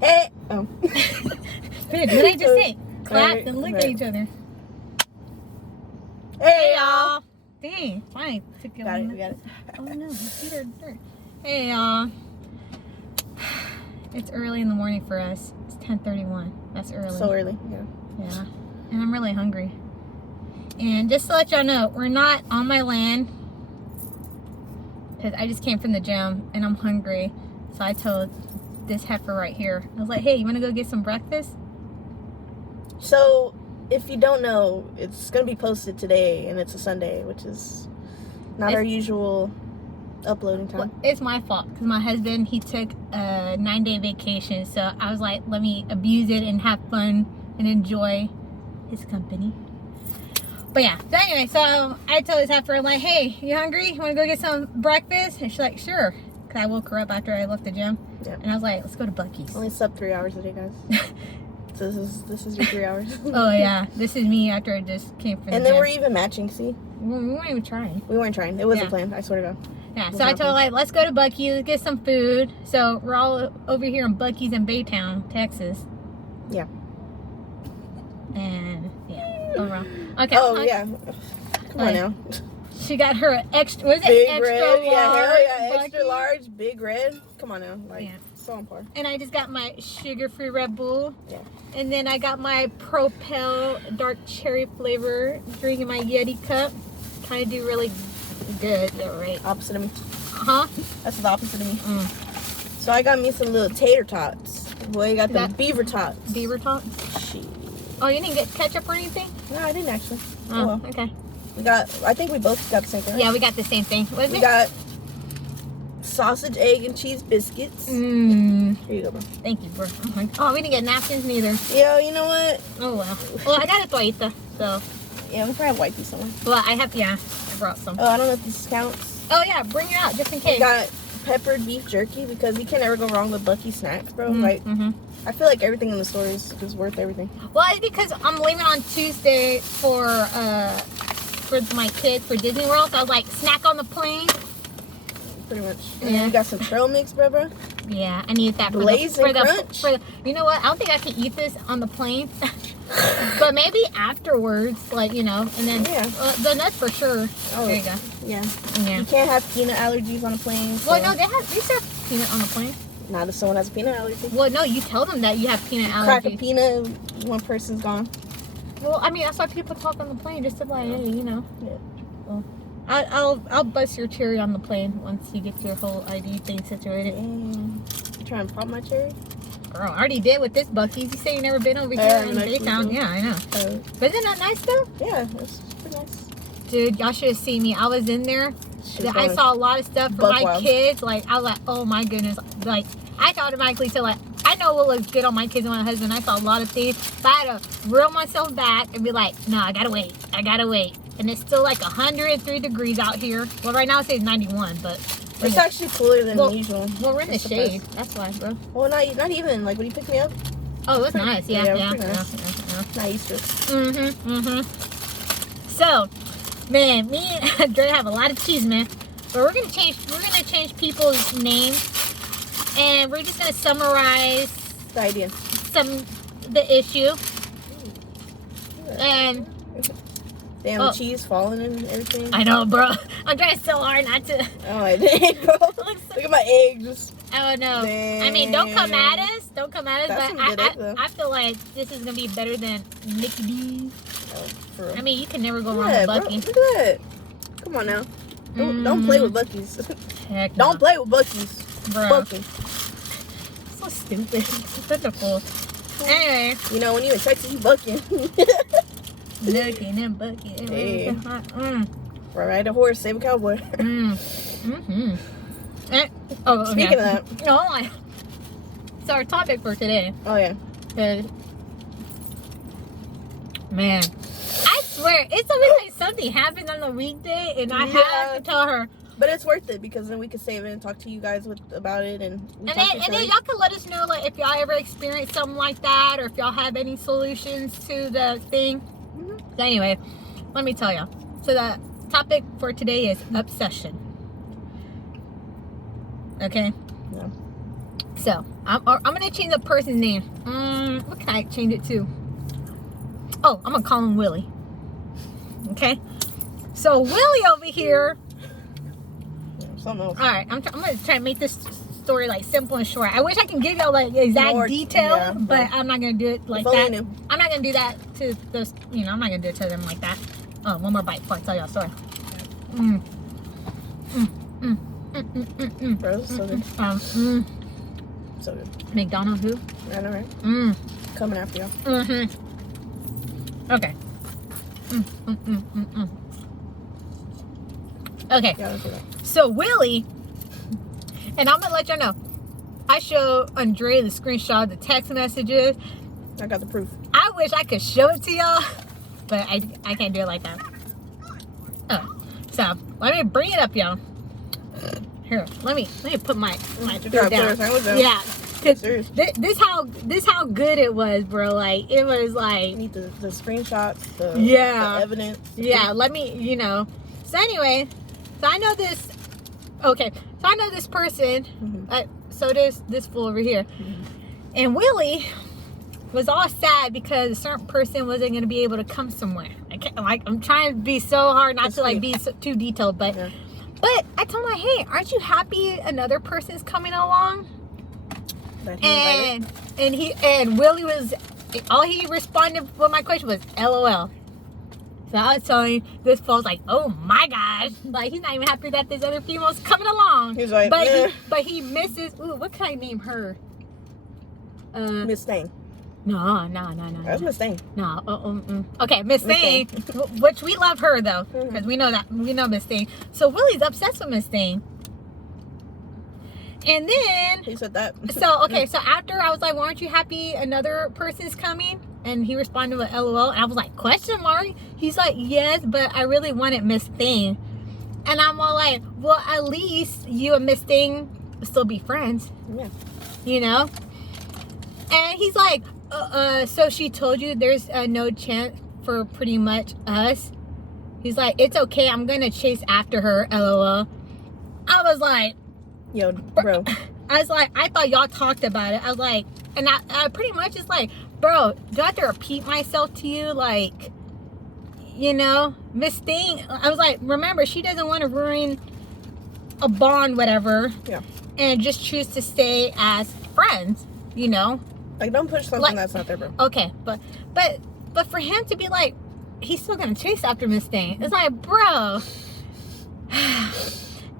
Hey. Oh. Wait, what did I just say? Clap Alright, and look alright. at each other. Hey, y'all. Dang, fine. Took you Got it. long We got it. Oh no, my feet are dirt. Hey y'all. It's early in the morning for us. It's 10:31. That's early. So early. Yeah. Yeah. And I'm really hungry. And just to let y'all know, we're not on my land. Because I just came from the gym and I'm hungry. So I told this heifer right here, I was like, hey, you want to go get some breakfast? So, if you don't know, it's gonna be posted today, and it's a Sunday, which is not our usual uploading time. Well, it's my fault because my husband, he took a 9-day vacation. So I was like, let me abuse it and have fun and enjoy his company. But yeah, so anyway, so I told this heifer, I'm like, hey, you hungry? You want to go get some breakfast? And she's like, sure. Because I woke her up after I left the gym. Yeah. And I was like, let's go to Buc-ee's. Only slept 3 hours a day, guys. So this is your 3 hours. Oh yeah, this is me after I just came from the And then gym. we're even matching. See, We weren't even trying. we weren't trying. It wasn't Yeah. planned. I swear to God. Yeah, so I told her, like, let's go to Buc-ee's, get some food. So we're all over here in Buc-ee's in Baytown, Texas. Yeah. And yeah, overall. Okay. Oh yeah. Come on now. She got her extra. Was it Big extra red. large? Yeah, hell yeah. Extra Buc-ee's? large, big red. Come on now. Like Yeah. so on par. And I just got my sugar-free Red Bull. Yeah. And then I got my Propel dark cherry flavor drink in my Yeti cup. Kind of do really good. Yeah, right. Opposite of me. Huh? That's the opposite of me. Mm. So I got me some little tater tots. Boy, you got Is the that beaver tots. Beaver Talk. Shit. Oh, you didn't get ketchup or anything? No, I didn't actually. Oh, well. okay. We got. I think we both got the same thing. Right? Yeah, we got the same thing. What is We it? got sausage, egg, and cheese biscuits. Mmm. Here you go, bro. Thank you, bro. Oh, we didn't get napkins neither. Yo, you know what? Oh, well. Well, I got a toallita, so. Yeah, we probably have white pea somewhere. Well, I have, yeah. I brought some. Oh, I don't know if this counts. Oh, yeah. Bring it out just in We case. got peppered beef jerky because you can never go wrong with Buc-ee's snacks, bro. Like, Mm-hmm. I feel like everything in the store is just worth everything. Well, it's because I'm leaving on Tuesday for my kids for Disney World. So I was like, snack on the plane. Pretty much. And Yeah. then we got some trail mix, bro. Yeah, I need that for Blazing the Crunch? for the. You know what? I don't think I can eat this on the plane, but maybe afterwards, like you know, and then Yeah. the nuts for sure. Oh, There you go. Yeah. Yeah. You can't have peanut allergies on a plane. So. Well, no, they serve peanut on the plane. Not if someone has a peanut allergy. Well, no, you tell them that you have peanut Crack a allergy. peanut, one person's gone. Well, I mean, that's why people talk on the plane, just to like, hey, you know. Yeah. Well, I'll bust your cherry on the plane once you get your whole ID thing situated. Damn. You trying to pop my cherry? Girl, I already did with this Buc-ee's. You say you never been over here Yeah, in next Baytown? weekend. Yeah, I know. Uh, But isn't that nice though? yeah, it's pretty nice. Dude, y'all should have seen me. I was in there. She's I going saw a lot of stuff for buck my wild. kids. Like, I was like, oh my goodness. Like, I automatically said, like, I know what looks good on my kids and my husband. I saw a lot of things. But I had to reel myself back and be like, no, I gotta wait. I gotta wait. And it's still like 103 degrees out here. Well, right now it says 91, but we're in It's the, actually cooler than Well, usual. well, we're in the It's shade. supposed- That's why, bro. Well, not even. Like, when you pick me up, Oh, it was nice. Yeah, Yeah, yeah, pretty yeah, nice. yeah. not used to it. Mm-hmm. So, man, me and Dre have a lot of cheese, man. But we're gonna change people's names, and we're just gonna summarize The idea. the issue. And Damn, Oh. the cheese falling and everything. I know, bro. I'm trying so hard not to. Oh, I did, bro. Look at my egg. Just Oh no! I mean, don't come at us. Don't come at us. That's but some good egg, though. I feel like this is gonna be better than Mickey D's. oh, for real. I mean, you can never go wrong Yeah, with bro. Buc-ee's. Look at that. Come on now. Don't play with Buc-ee's. Heck no. Don't play with Buc-ee's. Bro. Buc-ee. So stupid. Such a fool. Anyway, You know, when you in Texas, you bucking. looking and bucket. Hey. Mm, Ride a horse, save a cowboy. mm-hmm. Oh, okay. Speaking of that. No, hold on. So our topic for today Oh, yeah. is, man, I swear, it's always like something happens on the weekday and I Yeah. have to tell her. But it's worth it because then we can save it and talk to you guys about it. And And then y'all can let us know like if y'all ever experienced something like that or if y'all have any solutions to the thing. Mhm. So anyway, let me tell y'all. So the topic for today is obsession. Okay? Yeah. So I'm gonna change the person's name. What can I change it to? Oh, I'm gonna call him Willie. Okay. So Willie over here. Something else. All right, I'm gonna try to make this story like simple and short. I wish I can give y'all like exact More, detail, yeah, but I'm not gonna do it like If only that. you knew. I'm not gonna do that to those. You know, I'm not gonna do it to them like that. Oh, one more bite before I tell y'all a story. Bro, this is so good. So good. McDonald's who? I know, right? Coming after y'all. Okay. Okay. Yeah, let's do that. So Willie, and I'm gonna let y'all know. I show Andrea the screenshot of the text messages. I got the proof. I wish I could show it to y'all, but I can't do it like that. Oh, so let me bring it up, y'all. Here, let me put my food down. Yeah, cause Serious. this how good it was, bro. Like it was like. You need the screenshots, the evidence. Yeah, let me, So anyway, so I know this. Okay, so I know this person. So there's this fool over here, and Willie was all sad because a certain person wasn't going to be able to come somewhere. I'm trying to be so hard not to like be too detailed, but I told him, like, hey, aren't you happy another person's coming along? And Willie was, all he responded with my question was LOL. So I was telling this fool's like, oh my gosh, like he's not even happy that this other female's coming along. He's like, but he misses. Ooh, what can I name her? Miss Thing. No. That's Miss Thing. No. Okay, Miss Thing, which we love her though, because we know Miss Thing. So Willie's obsessed with Miss Thing. And then He said that. So after I was like, well, aren't you happy another person's coming? And he responded with LOL. And I was like, question mark? He's like, yes, but I really wanted Miss Thing. And I'm all like, well, at least you and Miss Thing still be friends. Yeah. And he's like, so she told you there's no chance for pretty much us? He's like, it's okay. I'm going to chase after her, LOL. I was like, yo, bro. I was like, I thought y'all talked about it. I was like, and I pretty much is like, bro, do I have to repeat myself to you? Like, Miss Thing, I was like, remember, she doesn't want to ruin a bond, whatever. Yeah. And just choose to stay as friends, Like, don't push something that's not there, bro. Okay, but for him to be like, he's still gonna chase after Miss Thing. It's like, bro.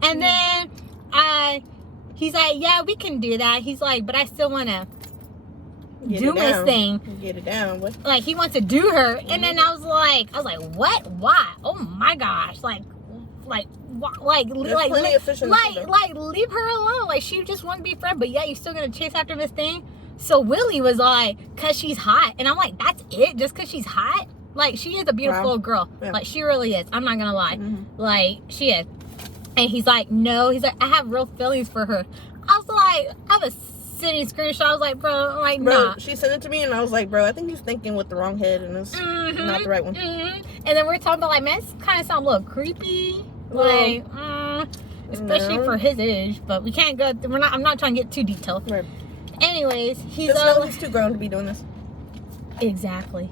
And then he's like, yeah, we can do that. He's like, but I still wanna do Miss Thing. Get it down. What? Like he wants to do her. And then I was like, what? Why? Oh my gosh. Like leave her alone. Like she just wants to be a friend, but yeah, you're still gonna chase after Miss Thing. So Willie was like, cause she's hot. And I'm like, that's it? Just cause she's hot? Like she is a beautiful girl. Yeah. Like she really is. I'm not gonna lie. Like she is. And he's like, no. He's like, I have real feelings for her. I was like, I have a sitting screenshot. I was like, bro, I'm like, nah. She sent it to me and I was like, bro, I think he's thinking with the wrong head and it's not the right one. And then we're talking about like, man, this kind of sound a little creepy. Like, especially for his age. But we can't go. I'm not trying to get too detailed. Right. Anyways, he's too grown to be doing this. Exactly.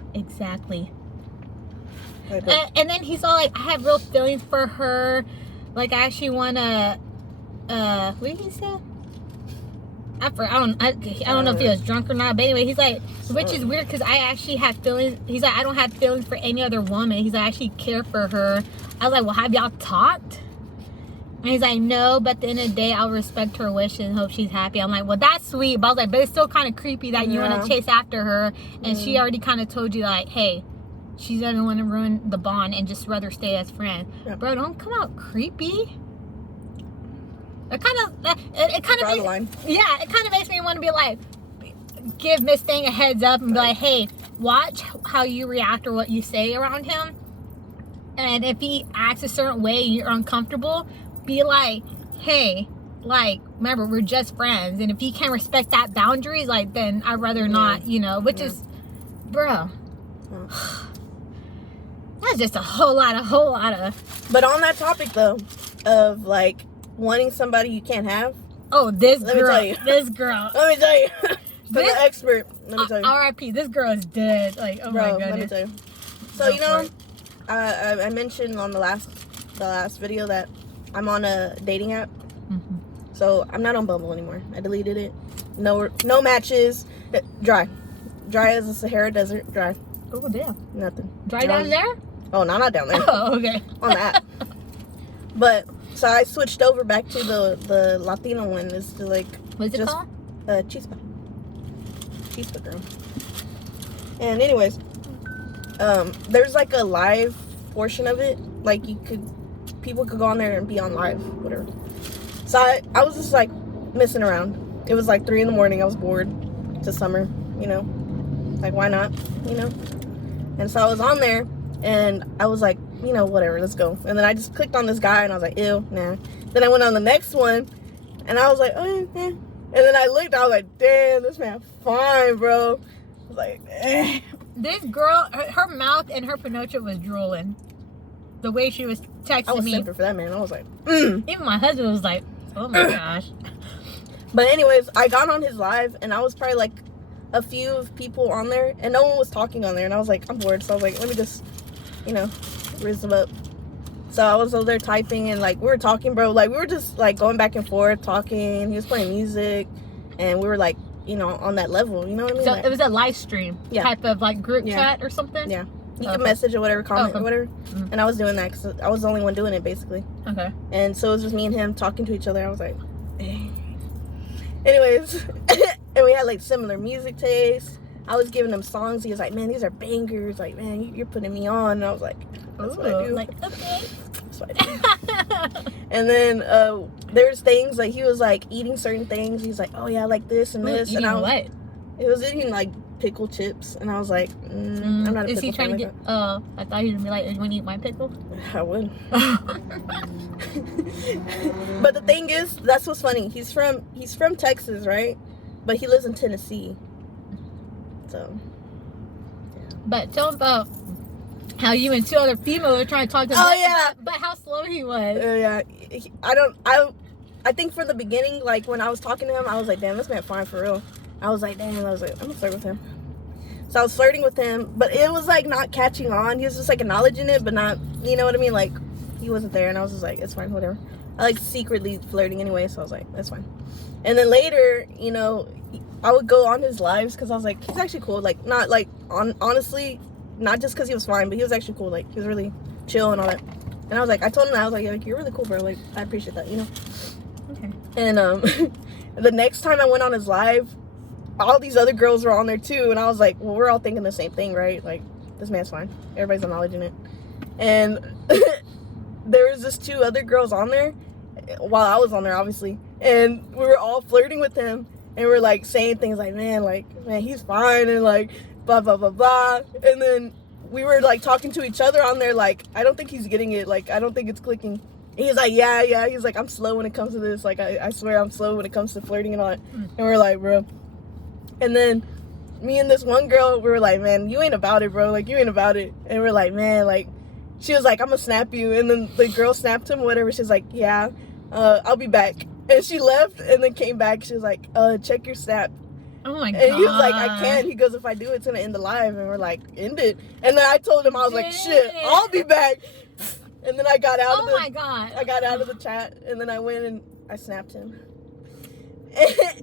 Right, and then he's all like, I have real feelings for her. Like I actually wanna what did he say? I don't know if he was drunk or not, but anyway, he's like, which is weird because I actually have feelings. He's like, I don't have feelings for any other woman. He's like, I actually care for her. I was like, well, have y'all talked? And he's like, no, but at the end of the day, I'll respect her wishes and hope she's happy. I'm like, well, that's sweet, but I was like, but it's still kind of creepy that you want to chase after her, and she already kind of told you like, hey, she doesn't want to ruin the bond and just rather stay as friends. Yeah. Bro, don't come out creepy. It kind of makes me want to be like, give Miss Thing a heads up and be like, hey, watch how you react or what you say around him. And if he acts a certain way and you're uncomfortable, be like, hey, like, remember, we're just friends. And if he can't respect that boundaries, like, then I'd rather not, which is, bro. That's just a whole lot of. But on that topic, though, of, like, wanting somebody you can't have. Oh, this Let me girl. tell you. This girl. Let me tell you. For This- the expert, let me tell you. R.I.P. This girl is dead. Like, oh Bro, my goodness. let me tell you. So, Go you know, for I mentioned on the last video that I'm on a dating app. Mhm. So I'm not on Bumble anymore. I deleted it. No matches. Dry as the Sahara Desert. Dry. Oh, damn. Nothing. Dry down there? Oh, no, not down there. Oh, okay. On the app. But so I switched over back to the Latino one. Is to like What's it just called? Chispa girl. And anyways, there's like a live portion of it. Like people could go on there and be on live, whatever. So I was just like messing around. It was like 3 a.m. I was bored. It's summer, you know. Like, why not, you know? And so I was on there, and I was like, you know, whatever, let's go. And then I just clicked on this guy, and I was like, ew, nah. Then I went on the next one, and I was like, oh, yeah. And then I looked, I was like, damn, this man fine, bro. I was like, eh. This girl, her mouth and her Pinocchio was drooling. The way she was texting I was me. simple for that man. I was like, Even my husband was like, oh my gosh. But anyways, I got on his live, and I was probably like a few of people on there, and no one was talking on there, and I was like, I'm bored, so I was like, let me just, you know, raise them up. So I was over there typing, and like we were talking, bro, like we were just like going back and forth talking. He was playing music, and we were like, you know, on that level, you know what I mean? So like, it was a live stream type of like group Yeah. chat or something? Yeah. You Okay. could message or whatever, comment or whatever. Mhm. And I was doing that because I was the only one doing it, basically. Okay. And so it was just me and him talking to each other. I was like, eh. Anyways, and we had like similar music tastes. I was giving him songs. He was like, man, these are bangers. Like, man, you're putting me on. And I was like, that's what I do. Like, okay. That's what I do. And then there's things like he was like eating certain things. He's like, oh yeah, I like this and this. Eating and what? It was eating like pickle chips. And I was like, I'm not a Is pickle he trying to fan get, I thought he would be like, you want to eat my pickle? like that. I would. But the thing is, that's what's funny. He's from Texas, right? But he lives in Tennessee. So. But tell him about how you and 2 other females were trying to talk to him. Oh, yeah. But how slow he was. Yeah. I think from the beginning, like when I was talking to him, I was like, damn, this man fine for real. I was like, damn. I was like, I'm gonna flirt with him. So I was flirting with him, but it was like not catching on. He was just like acknowledging it, but not, you know what I mean? Like he wasn't there, and I was just like, it's fine, whatever. I like secretly flirting anyway, so I was like, that's fine. And then later, you know, I would go on his lives because I was like, he's actually cool. Like not like honestly, not just because he was fine, but he was actually cool. Like he was really chill and all that. And I was like, I told him that, I was like, you're really cool, bro. Like I appreciate that, you know. Okay. And the next time I went on his live, all these other girls were on there too, and I was like, well, we're all thinking the same thing, right? Like this man's fine. Everybody's acknowledging it. And there was just 2 other girls on there while I was on there, obviously, and we were all flirting with him, and we're like saying things like, man, he's fine, and like blah blah blah blah. And then we were like talking to each other on there, like, I don't think he's getting it, like I don't think it's clicking. And he's like, yeah, he's like, I'm slow when it comes to this, like I swear I'm slow when it comes to flirting and all that. And we're like, bro. And then me and this one girl, we were like, man, you ain't about it, bro. Like, you ain't about it. And we're like, man, like, she was like, I'm gonna snap you. And then the girl snapped him or whatever. She's like, yeah, I'll be back. And she left and then came back. She was like, check your snap. Oh my god. And he was like, I can't. He goes, if I do, it's gonna end the live. And we're like, end it. And then I told him, I was like, shit, I'll be back. And then I got out of the, my god. I got out of the chat, and then I went and I snapped him.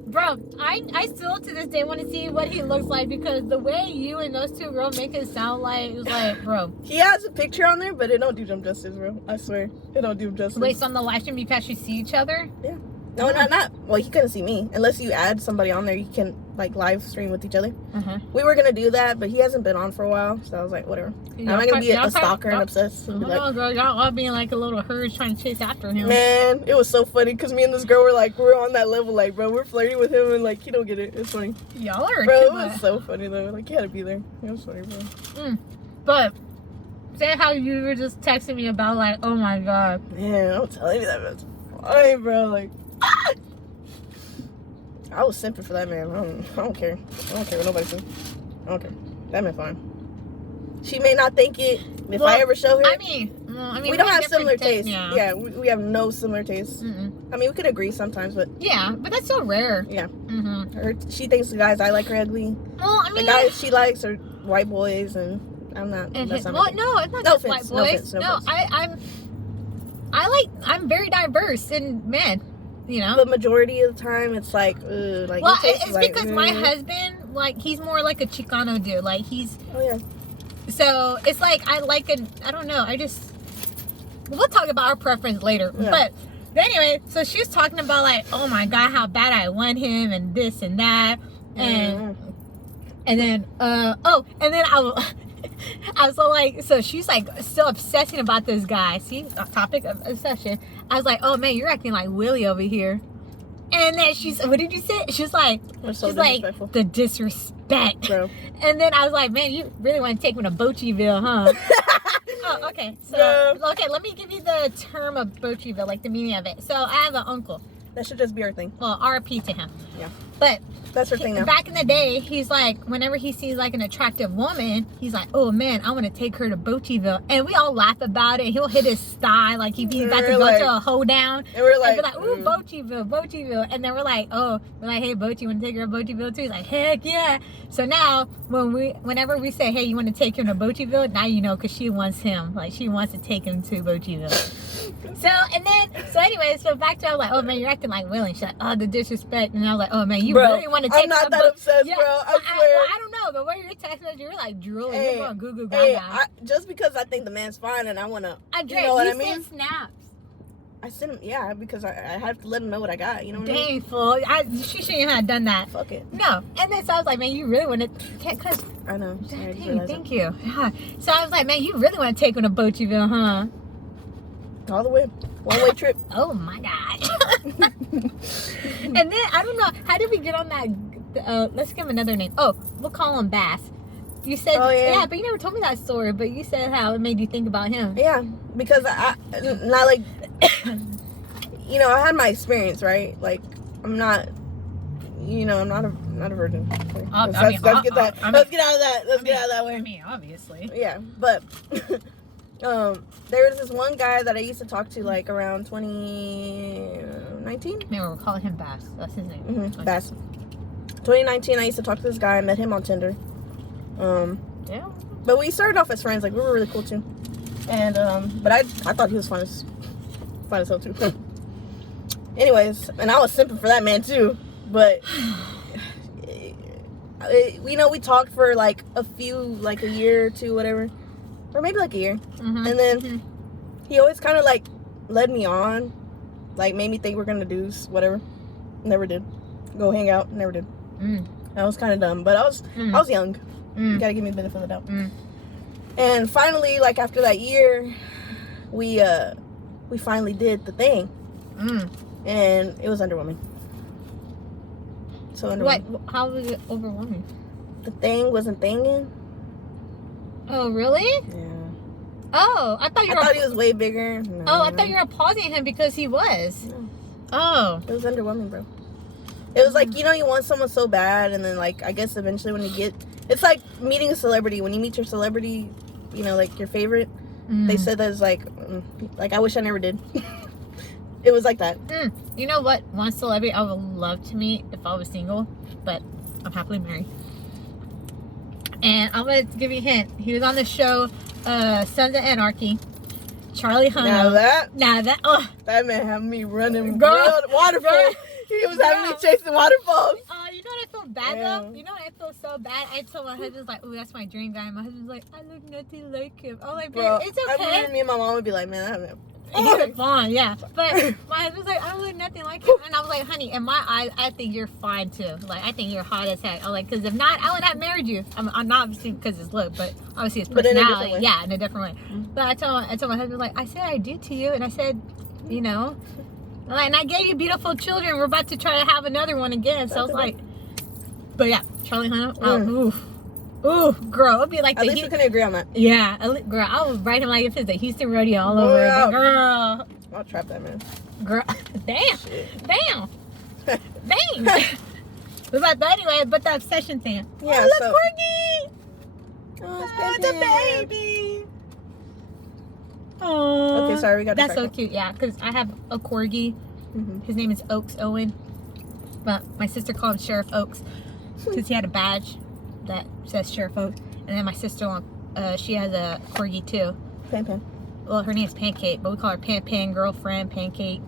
Bro, I still to this day want to see what he looks like, because the way you and those 2 girls make it sound like, it's like, bro. He has a picture on there, but it don't do him justice, bro. I swear, it don't do him justice. Wait, so on the live stream you can actually see each other? Yeah. No, not. Well, he couldn't see me unless you add somebody on there. You can like live stream with each other. We were gonna do that, but he hasn't been on for a while, so I was like, whatever. I'm not gonna be a stalker and obsessed. Oh And be no, like, girl, y'all all being like a little herd trying to chase after him. man, it was so funny because me and this girl were like, we're on that level, like, bro, we're flirting with him, and like, he don't get it. It's funny, Y'all are bro. too It was much. so funny though. Like, you had to be there. It was funny, bro. But say how you were just texting me about, like, oh my god. Man, I'm telling you that was funny, bro. Like, I was simping for that man. I don't care. I don't care what nobody says. I don't care. That man fine. She may not think it. If I ever show her, I mean, we don't have different similar tastes. Yeah. Yeah, we have no similar tastes. I mean, we could agree sometimes, but Yeah, but that's so rare. yeah. Mm-hmm. She thinks the guys I like are ugly. Well, I The mean, guys she likes are white boys, and I'm not. That's not my thing. no, it's not No just offense, white no boys. offense, no offense. I'm very diverse in men. You know. But majority of the time, it's like, like. Well, your taste it's is like, because my husband, like, he's more like a Chicano dude. Like, he's. Oh yeah. So it's like I don't know. We'll talk about our preference later. Yeah. But anyway, so she was talking about like, oh my god, how bad I want him and this and that, and then and then I was so like, so she's like still obsessing about this guy. See, topic of obsession. I was like, oh man, you're acting like Willie over here. And then what did you say? She's like, So disrespectful. like, the disrespect. Bro. And then I was like, man, you really want to take me to Bocheville, huh? Oh, okay. So, No. okay, let me give you the term of Bocheville, like the meaning of it. So I have an uncle. That should just be our thing. Well, RP to him. Yeah. But That's her thing now. back in the day, he's like, whenever he sees like an attractive woman, he's like, oh man, I want to take her to Bocheville. And we all laugh about it. He'll hit his thigh like he's about to go like- to a hoedown. And we're like, And we're like, ooh, Bocheville. And then we're like, hey, Bochi, want to take her to Bocheville too? He's like, heck yeah. So now, whenever we say, hey, you want to take him to Bocheville? Now you know, because she wants him. Like, she wants to take him to Bocheville. So back to, I was like, oh man, you're acting like Willie. She's like, oh, the disrespect. And I was like, oh man, you Bro, really want to take I'm not him that to obsessed, yeah. bro. I Well, swear. I don't know. The way you're texting us, you're like drooling. Hey, You're going Goo Goo Hey, Gaga. just because I think the man's fine and I want to, Andrea, you know what I you mean? send snaps. I send him, yeah, because I have to let him know what I got, you know what I mean? Dang, fool. She shouldn't even have done that. Fuck it. No. And then so I was like, man, you really want to, because, I know. I just dang, realized thank you. Yeah. So I was like, man, you really want to take him to Bocheville, huh? that. All the way. One-way trip. Oh my God. And then, I don't know, how did we get on that? Let's give him another name. Oh, we'll call him Bass. You said, Oh, yeah. but you never told me that story, but you said how it made you think about him. Yeah, because I not like, you know, I had my experience, right? Like, I'm not, you know, I'm not a virgin. Okay. Let's get out of that. Let's get out of that way. I mean, obviously. Yeah, but there was this one guy that I used to talk to like around 2019. Maybe we'll call him Bass. That's his name. Mm-hmm. Bass. 2019, I used to talk to this guy. I met him on Tinder. Yeah. But we started off as friends. Like, we were really cool too. And but I thought he was fun as hell too. Anyways, and I was simping for that man too. But you know, we talked for like a year or two, whatever, or maybe like a year. Mm-hmm. And then he always kind of like led me on, like made me think we're gonna do whatever. Never did. Go hang out. Never did. That was kind of dumb, but I was young. You gotta give me the benefit of the doubt. And finally, like after that year, we finally did the thing, and it was underwhelming. So underwhelming. What? How was it overwhelming? The thing wasn't thinging. Oh, really? Yeah. Oh, I thought I thought he was way bigger. No, Oh, I thought you were pausing him because he was. No. Oh. It was underwhelming, bro. It was like, you know, you want someone so bad, and then like I guess eventually when you get, it's like meeting a celebrity. When you meet your celebrity, you know, like your favorite, they said that it's like I wish I never did. It was like that. You know what? One celebrity I would love to meet if I was single, but I'm happily married. And I'm gonna give you a hint. He was on the show Sons of Anarchy. Charlie Hunnam. Now that that man had me running waterfalls. Girl. He was having me chasing waterfalls. You know what I feel bad though? You know what I feel so bad? I told my husband, like, oh, that's my dream guy. And my husband's like, I look nothing like him. I'm like, Bro, it's I okay. remember me and my mom would be like, man, that man. He's fine, yeah. But my husband's like, I don't look nothing like him. And I was like, honey, in my eyes, I think you're fine too. Like, I think you're hot as heck. I'm like, because if not, I would have married you. I'm not obviously because his look, but obviously his personality. Yeah, in a different way. But I told my husband, like, I said I do to you. And I said, you know, and I gave you beautiful children. We're about to try to have another one again. So I was like, but yeah, Charlie Hunnam. Ooh, girl, it'd be like at least we can agree on that. Yeah, girl, I was writing like if it's the Houston rodeo all over again. Girl, I'll trap that man. Girl, damn. But anyway, but the obsession thing. Yeah, look, so, Corgi. Oh, the baby. Oh, okay, sorry, we got that's so distracted. cute. Yeah, because I have a corgi, His name is Oaks Owen, but my sister called him Sheriff Oaks because he had a badge that says Sheriff Oaks. And then my sister, she has a corgi too. Pan. Well, her name's Pancake, but we call her Pan girlfriend, Pancake.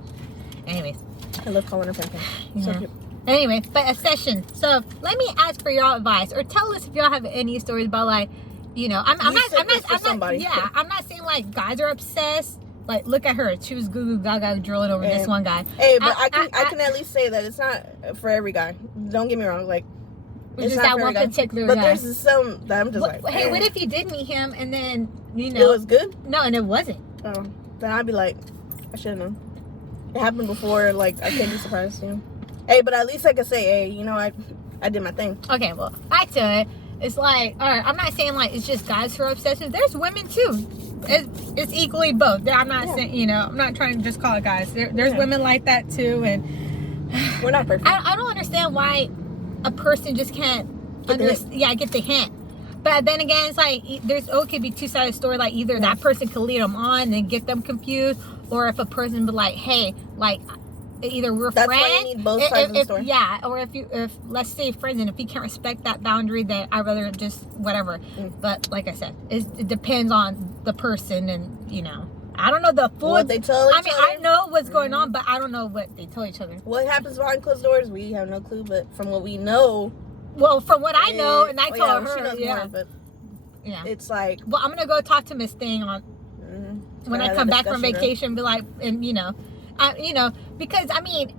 Anyways. I love calling her Pan. Yeah. So cute. Anyway, but obsession. So let me ask for your advice, or tell us if y'all have any stories about, like, you know, I'm not saying like guys are obsessed. Like, look at her, she was goo goo gaga drilling over this one guy. Hey, but I can at least say that it's not for every guy. Don't get me wrong, like. It's just that one particular guy. guy. But there's some that I'm just like. Hey, what if you did meet him and then, you know. It was good? No, and it wasn't. Oh, then I'd be like, I should have known. It happened before, like, I can't be surprised, you know. Hey, but at least I could say, hey, you know, I did my thing. Okay, well, back to it. It's like, all right, I'm not saying, like, it's just guys who are obsessive. There's women, too. It's equally both. I'm not saying, you know, I'm not trying to just call it guys. There's women like that, too, and we're not perfect. I don't understand why a person just can't get the hint. But then again, it's like, it could be two-sided story. Like, either that person could lead them on and get them confused, or if a person be like, hey, like, either we're friends. Why you need both sides of the story. Yeah, or if let's say friends, and if you can't respect that boundary, then I'd rather just whatever. But like I said, it depends on the person, and you know, I don't know the full. What they tell each other. I know what's going on, but I don't know what they tell each other. What happens behind closed doors, we have no clue. But from what we know, well, from what I know, and I told her, she knows more, but it's like, well, I'm gonna go talk to Miss Thing on when I come back from vacation, and be like, and you know. Because I mean,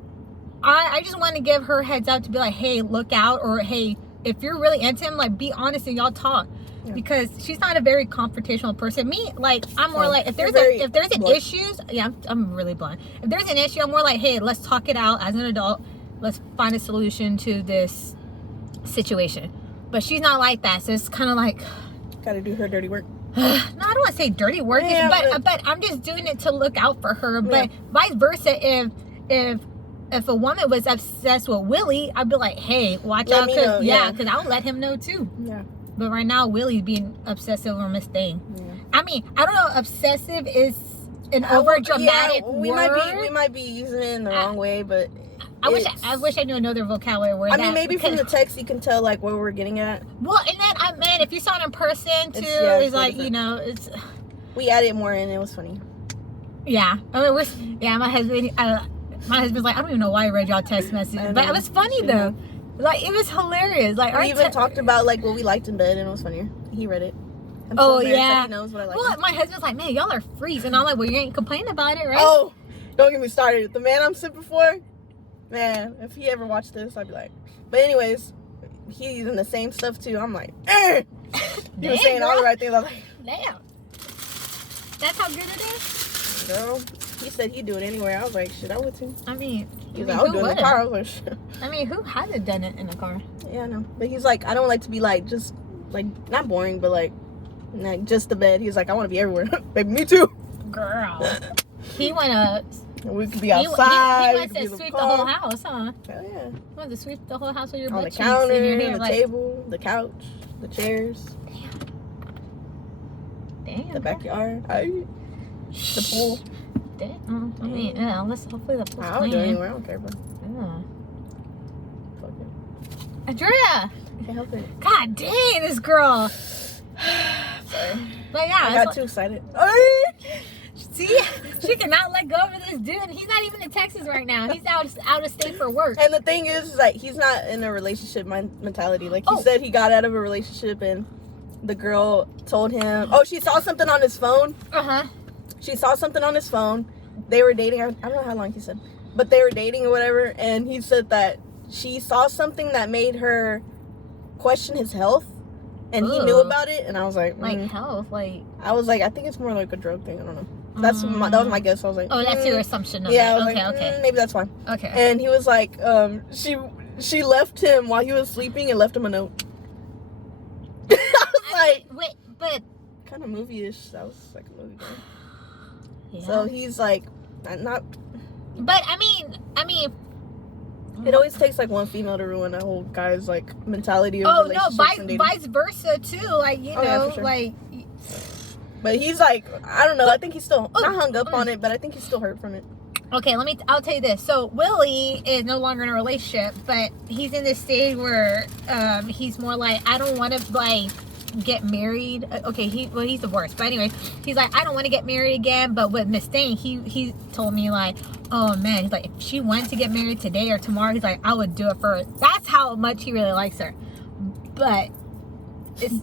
I just want to give her heads up to be like, hey, look out, or hey, if you're really into him, like, be honest and y'all talk. Because she's not a very confrontational person. Me, like, I'm more like, if there's an issues, I'm really blunt. If there's an issue, I'm more like, hey, let's talk it out as an adult. Let's find a solution to this situation. But she's not like that, so it's kind of like, gotta do her dirty work. No, I don't want to say dirty work, but I'm just doing it to look out for her. But vice versa, if a woman was obsessed with Willie, I'd be like, hey, watch out, because I'll let him know too. Yeah. But right now, Willie's being obsessive over Miss Thing. Yeah. I mean, I don't know, obsessive is an over dramatic word. We might be using it in the wrong way, but I wish I knew another vocabulary word. I mean, maybe from the text you can tell like what we're getting at. Well, and then if you saw it in person too, it's like, you know, it's. We added more in. It was funny. Yeah, I mean, my husband's like, I don't even know why I read y'all text messages, but it was funny though. Like, it was hilarious. Like, we even talked about like what we liked in bed, and it was funnier. He read it. He knows what I like. Well, my husband's like, man, y'all are freaks, and I'm like, well, you ain't complaining about it, right? Oh, don't get me started. The man I'm sipping for. Man, if he ever watched this, I'd be like. But anyways, he's in the same stuff too. I'm like, he was saying all the right things. I was like, damn. That's how good it is? Girl, he said he'd do it anywhere. I was like, shit, I would too. I mean, he's like, I'll do it in the car. I was like, shit. I mean, who hasn't done it in a car? Yeah, I know. But he's like, I don't like to be like, just, like, not boring, but like just the bed. He's like, I want to be everywhere. Baby, me too. Girl. He want to. We could be outside. He wants to sweep the whole house, huh? Hell yeah. He wants to sweep the whole house with your butt cheeks on the counter, in your hair, the table, the couch, the chairs. Damn. The backyard. The pool. Damn. I mean, let's hopefully the pool's I'll do it anywhere. I don't care, bro. Yeah. Fuck it. Andrea. Can't help it. God dang, this girl. Sorry. But yeah, I got too excited. See, she cannot let go of this dude. He's not even in Texas right now. He's out of state for work. And the thing is, like, he's not in a relationship mentality. Like, he said he got out of a relationship and the girl told him, she saw something on his phone. She saw something on his phone. They were dating. I don't know how long he said, but they were dating or whatever. And he said that she saw something that made her question his health. And he knew about it. And I was like, health? Like, I was like, I think it's more like a drug thing. I don't know. That was my guess. I was like, that's your assumption of it. I was okay. Maybe that's fine. Okay. And he was like, she left him while he was sleeping and left him a note. I was like, wait, but kind of movie-ish. That was like a movie. Yeah. So he's like, not. But I mean, it always takes like one female to ruin a whole guy's like mentality of relationships and dating. Vice versa too. Like, you know, sure. like. But he's like, I don't know. I think he's still not hung up on it, but I think he's still hurt from it. Okay, I'll tell you this. So Willie is no longer in a relationship, but he's in this stage where he's more like, I don't want to like get married. Okay, he's divorced, but anyway, he's like, I don't want to get married again. But with Miss Thing, he told me like, oh man, he's like, if she wanted to get married today or tomorrow, he's like, I would do it for her. That's how much he really likes her. But it's,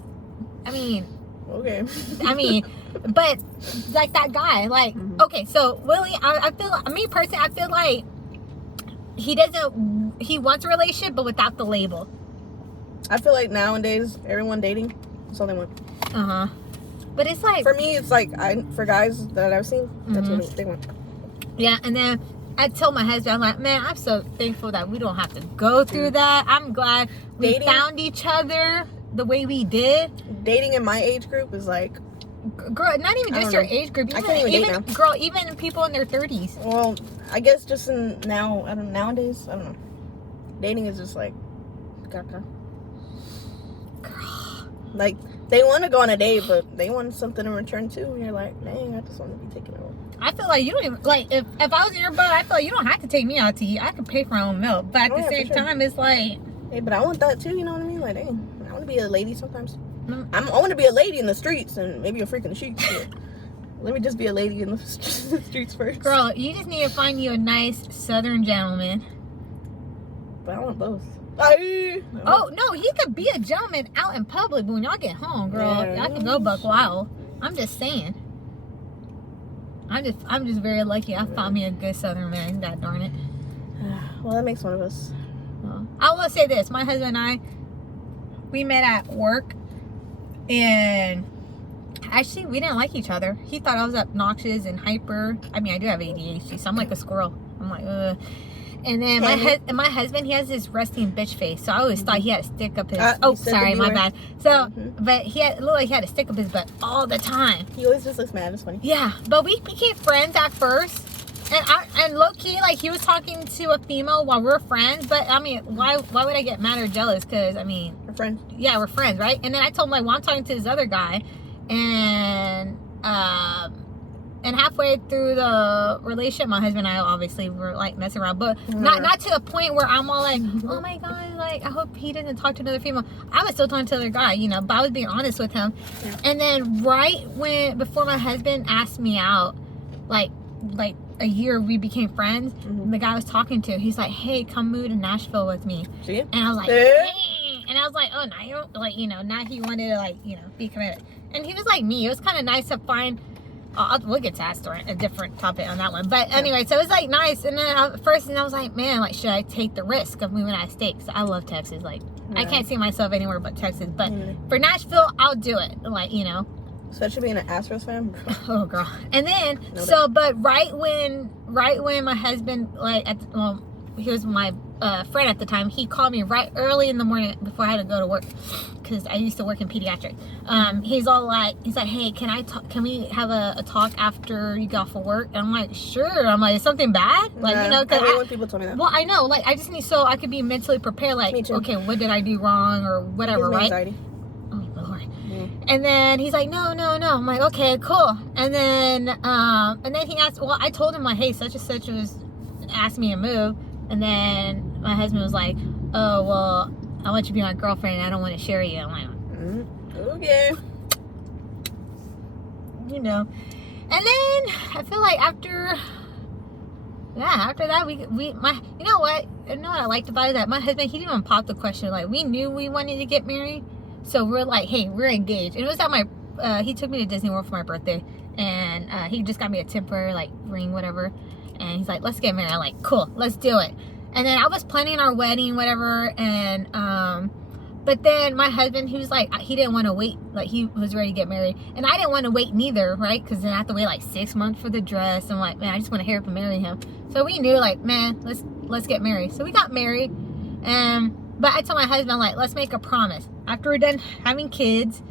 Okay. but like that guy, like, okay, so Willie, I feel, me personally, I feel like he wants a relationship, but without the label. I feel like nowadays, everyone dating, that's all they want. But it's like, for me, it's like, for guys that I've seen, that's what they want. Yeah, and then I told my husband, I'm like, man, I'm so thankful that we don't have to go through that. I'm glad we found each other the way we did. Dating in my age group is like, girl, not even just your age group. I can't even date now. Girl, even people in their 30s. Well, I guess just nowadays, I don't know. Dating is just like, caca. Girl. Like, they want to go on a date, but they want something in return too. And you're like, dang, I just want to be taken over. I feel like you don't even, like, if I was in your butt, I feel like you don't have to take me out to eat. I could pay for my own milk. But at the same time, it's like, hey, but I want that too, you know what I mean? Like, dang, I want to be a lady sometimes. I want to be a lady in the streets and maybe a freak in the sheets. Let me just be a lady in the streets first. Girl, you just need to find you a nice southern gentleman. But I want both. Oh, no, he could be a gentleman out in public, but when y'all get home, girl, y'all can go buck wild. I'm just saying. I'm just very lucky I found me a good southern man, god darn it. Well, that makes one of us. Well, I will say this, my husband and I, we met at work, and actually we didn't like each other. He thought I was obnoxious and hyper. I mean, I do have ADHD, so I'm like a squirrel. I'm like, ugh. And then my husband, he has this resting bitch face, so I always thought he had to stick up his. Oh, sorry, my bad. So, but it looked like he had to stick up his butt all the time. He always just looks mad. It's funny. Yeah, but we became friends at first, and low key, like, he was talking to a female while we're friends. But I mean, why would I get mad or jealous? Because I mean, we're friends. Yeah, we're friends, right? And then I told him, like, well, I'm talking to this other guy, and halfway through the relationship, my husband and I obviously were like messing around, but not to a point where I'm all like, oh my god, like, I hope he doesn't talk to another female. I was still talking to the other guy, you know, but I was being honest with him. Yeah. And then before my husband asked me out, like a year we became friends, the guy I was talking to, he's like, hey, come move to Nashville with me. See? And I was like, dang. And I was like, oh, now you're like, you know, now he wanted to, like, you know, be committed. And he was like me. It was kind of nice to find. We'll get to that story, a different topic on that one. But anyway, so it was like nice. And then at first, I was like, man, like, should I take the risk of moving out of state? Because I love Texas. Like, I can't see myself anywhere but Texas. But for Nashville, I'll do it. Like, you know. Especially being an Astros fan. Oh, girl. And then, but right when my husband, like, he was my friend at the time, he called me right early in the morning before I had to go to work, because I used to work in pediatrics. He's like, hey, can we have a talk after you get off of work? And I'm like, sure. I'm like, is something bad? Like, you know, because when people tell me that. Well, I know, like, I just need, so I could be mentally prepared, like, okay, what did I do wrong or whatever, right? Anxiety. Oh, Lord. And then he's like, no. I'm like, okay, cool. And then he asked, well, I told him, like, hey, such and such was asked me to move. And then my husband was like, oh, well, I want you to be my girlfriend and I don't want to share you. I'm like, okay. You know. And then I feel like after that, you know what I liked about it, that my husband, he didn't even pop the question. Like, we knew we wanted to get married. So we're like, hey, we're engaged. And it was at he took me to Disney World for my birthday. And he just got me a temporary, like, ring, whatever. And he's like, let's get married. I'm like, cool, let's do it. And then I was planning our wedding, whatever. And, but then my husband, he was like, he didn't want to wait. Like, he was ready to get married. And I didn't want to wait neither, right? Because then I have to wait like 6 months for the dress. I'm like, man, I just want to hurry up and marry him. So we knew, like, man, let's get married. So we got married. But I told my husband, like, let's make a promise. After we're done having kids,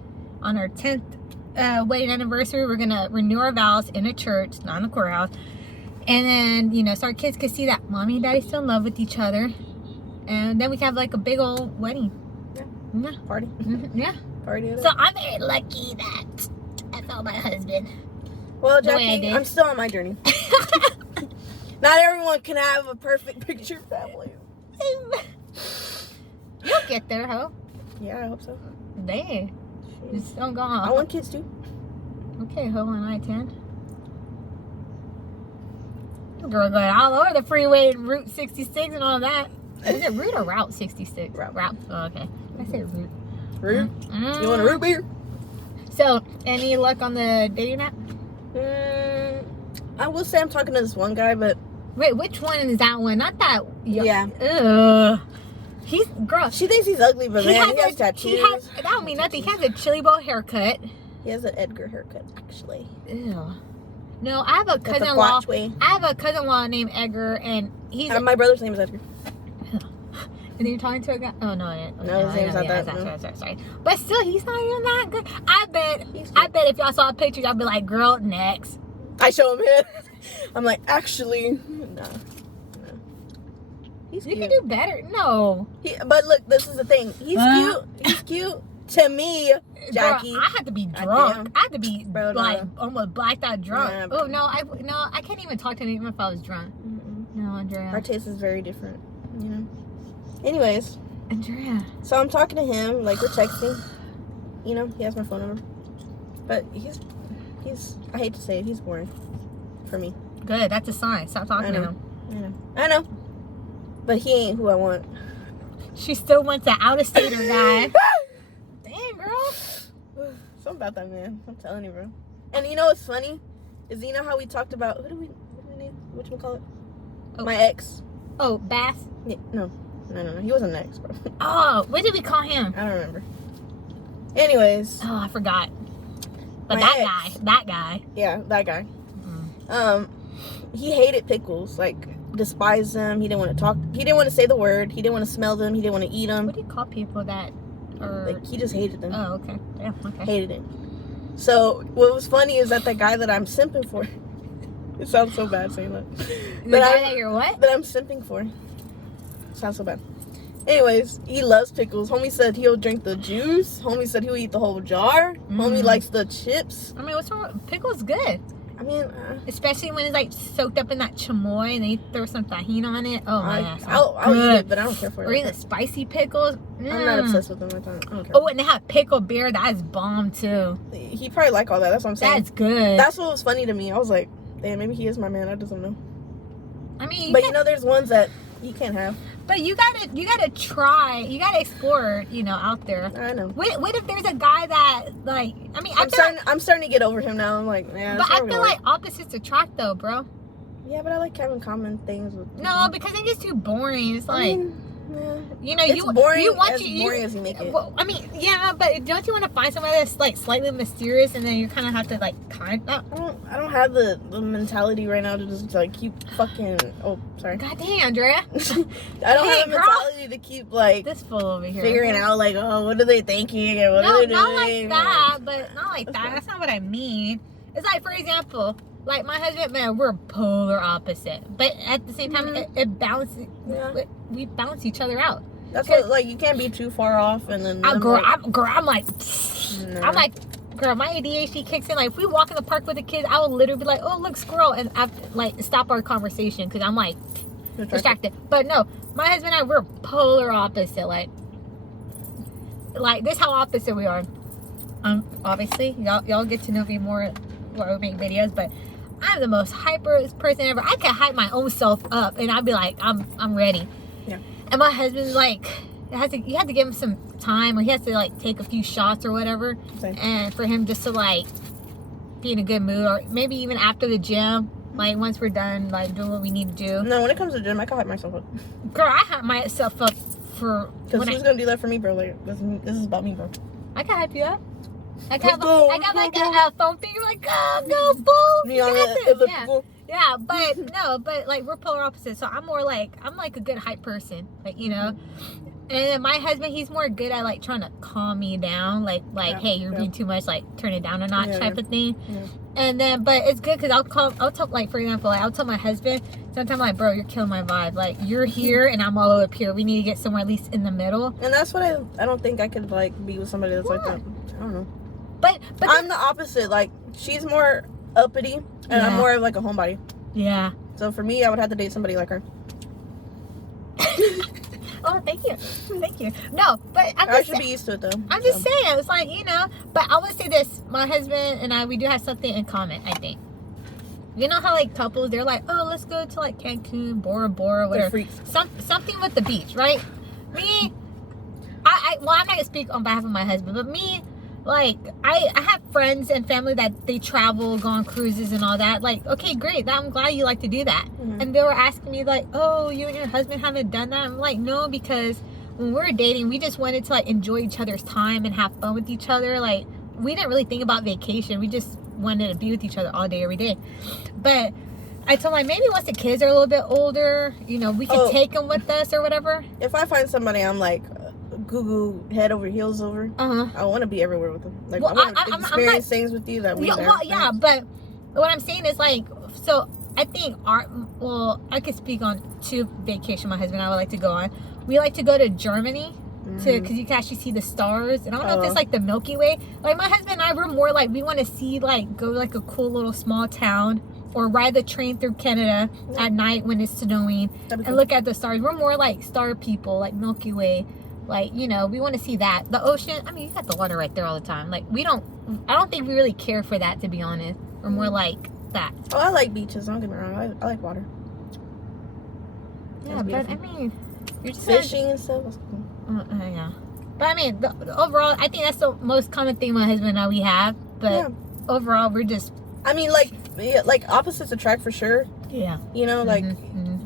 on our 10th wedding anniversary, we're going to renew our vows in a church, not in the courthouse. And then, you know, so our kids could see that mommy and daddy still in love with each other. And then we can have, like, a big old wedding. Yeah. Party. Yeah. Party. So I'm very lucky that I found my husband. Well, Jackie, I'm still on my journey. Not everyone can have a perfect picture family. You'll get there, ho. Yeah, I hope so. Dang. Just don't go I on. want kids too. Okay, ho on I-10. Girl going all over the freeway and Route 66 and all that. Is it Route or Route 66? Route. Oh, okay. I said Route. Root? You want a root beer? So, any luck on the dating app? I will say I'm talking to this one guy, but Wait, which one is that one? Not that. yeah. Ugh. He's, girl. She thinks he's ugly, but man, he has tattoos. That don't mean nothing. He has a chili bowl haircut. He has an Edgar haircut, actually. Ew. No, I have a Got the cousin-in-law. Quatch way. I have a cousin-in-law named Edgar, and he's. My brother's name is Edgar. And you're talking to a guy? Oh no, his name's not that. Sorry. But still, he's not even that good. I bet He's if y'all saw a picture, y'all be like, "Girl, next." I show him it. I'm like, actually, no. He's You cute. can do better. No, But look, this is the thing. He's cute. He's cute to me, Jackie. Girl, I had to be Goddamn. drunk. I had to be Bro, like no. almost blacked out drunk. Nah, Oh no, I can't even talk to him even if I was drunk. No, Andrea. Our taste is very different, you know. Anyways, Andrea. so I'm talking to him, like we're texting. You know, he has my phone number. But he's I hate to say it, he's boring for me. Good, that's a sign. Stop talking to know. him. I know. But he ain't who I want. She still wants an out-of-stater guy. Damn, girl. Something about that man. I'm telling you, bro. And you know what's funny? Is you know how we talked about what do we name? Whatchamacallit? Oh. My ex. Oh, Bass. Yeah, no. He wasn't an ex, bro. Oh, what did we call him? I don't remember. Anyways, Oh, I forgot. But My ex. that guy. yeah, that guy. Mm. He hated pickles. Like, despised them. He didn't want to talk. He didn't want to say the word. He didn't want to smell them. He didn't want to eat them. What do you call people that are... Like, he just hated them. Oh, okay. Yeah, okay. Hated it. So what was funny is that guy that I'm simping for. It sounds so bad saying that. The guy that you're what? That I'm simping for. Sounds so bad. Anyways, he loves pickles. Homie said he'll drink the juice. Homie said he'll eat the whole jar. Homie likes the chips. I mean, what's wrong? Pickle's good. I mean, Especially when it's like soaked up in that chamoy and they throw some tahini on it. Oh my gosh. I'll eat it, but I don't care for it. Or even spicy pickles. I'm not obsessed with them. I don't care. Oh, and they have pickle beer. That's bomb too. He probably like all that. That's what I'm saying. That's good. That's what was funny to me. I was like, damn, maybe he is my man. I just don't know. I mean, But you know, there's ones that you can't have. but you gotta try. You gotta explore. Out there. I know. What if there's a guy that like? I mean, I'm starting to get over him now. I'm like, yeah. But it's I never feel gonna like opposites attract though, bro. work. Yeah, but I like having common things with. No, because it's just too boring. It's like I mean, yeah. it's It's boring. you want as boring as you make it. Well, I mean, yeah, but don't you want to find somebody that's like slightly mysterious, and then you kind of have to like I don't have the mentality right now to just like keep fucking. Oh, sorry. God dang, Andrea, I don't Hey, have the girl. mentality to keep like this fool over here figuring out like, oh, what are they thinking and what No, are they not like doing? that, but not like that. That's not what I mean. It's like, for example, like my husband, man, we're polar opposite, but at the same time, it balances. Yeah. We balance each other out. That's what, like, you can't be too far off, and then I'm like, No. I'm like, girl, my ADHD kicks in. Like, if we walk in the park with the kids, I will literally be like, oh, look, squirrel, and I like stop our conversation because I'm like distracted. But no, my husband and I, we're polar opposite. Like this how opposite we are. Obviously, y'all get to know me more while we make videos, but I'm the most hyper person ever. I can hype my own self up, and I'd be like, I'm ready. Yeah. And my husband's like, you have to give him some time, or he has to like take a few shots or whatever, Same. and for him just to like be in a good mood, or maybe even after the gym, like once we're done like doing what we need to do. No, when it comes to the gym, I can hype myself up. Girl, I hype myself up for Because when who's gonna do that for me, bro? Like, this is about me, bro. I can hype you up. I Let's got go, like go. a phone finger, like go boo. Me You on got the this. Yeah. pool. Yeah, but no, but like we're polar opposites. So I'm like a good hype person, like And then my husband, he's more good at like trying to calm me down, like hey, you're being too much, like turn it down a notch type of thing. Yeah. And then, but it's good because I'll tell, like, for example, like, I'll tell my husband sometimes, like, bro, you're killing my vibe. Like, you're here and I'm all up here. We need to get somewhere at least in the middle. And that's what I don't think I could like be with somebody that's like that. I don't know. But I'm the opposite. Like, she's more uppity, and I'm Yeah. more of like a homebody. Yeah. So for me, I would have to date somebody like her. Oh, thank you. No, but I should be used to it though. I'm just saying, it's like, you know, but I would say this, my husband and I, we do have something in common, I think. You know how like couples, they're like, oh, let's go to like Cancun, Bora Bora, whatever. Freaks. Something with the beach, right? Me, well, I'm not gonna speak on behalf of my husband, but me, like, I have friends and family that they travel, go on cruises and all that. Like, okay, great. I'm glad you like to do that. Mm-hmm. And they were asking me like, oh, you and your husband haven't done that? I'm like, no, because when we were dating, we just wanted to like enjoy each other's time and have fun with each other. Like, we didn't really think about vacation. We just wanted to be with each other all day, every day. But I told him, like, maybe once the kids are a little bit older, you know, we can take them with us or whatever. If I find somebody I'm like goo head over heels over, I want to be everywhere with them. Like, well, I want to experience things with you that we never. Well, yeah, but what I'm saying is like, so I think I could speak on 2 vacations my husband and I would like to go on. We like to go to Germany because you can actually see the stars, and I don't know if it's like the Milky Way. Like, my husband and I, we're more like, we want to see like, go like a cool little small town or ride the train through Canada at night when it's snowing and look at the stars. We're more like star people, like Milky Way. Like, you know, we want to see that. The ocean, I mean, you got the water right there all the time. Like, I don't think we really care for that, to be honest. We're more like that. Oh, I like beaches, don't get me wrong. I like water. Yeah, but I mean, you're just fishing and stuff. That's cool. Yeah. But I mean, overall, I think that's the most common thing my husband and I we have. But overall, we're just. I mean, like opposites attract for sure. Yeah. You know, like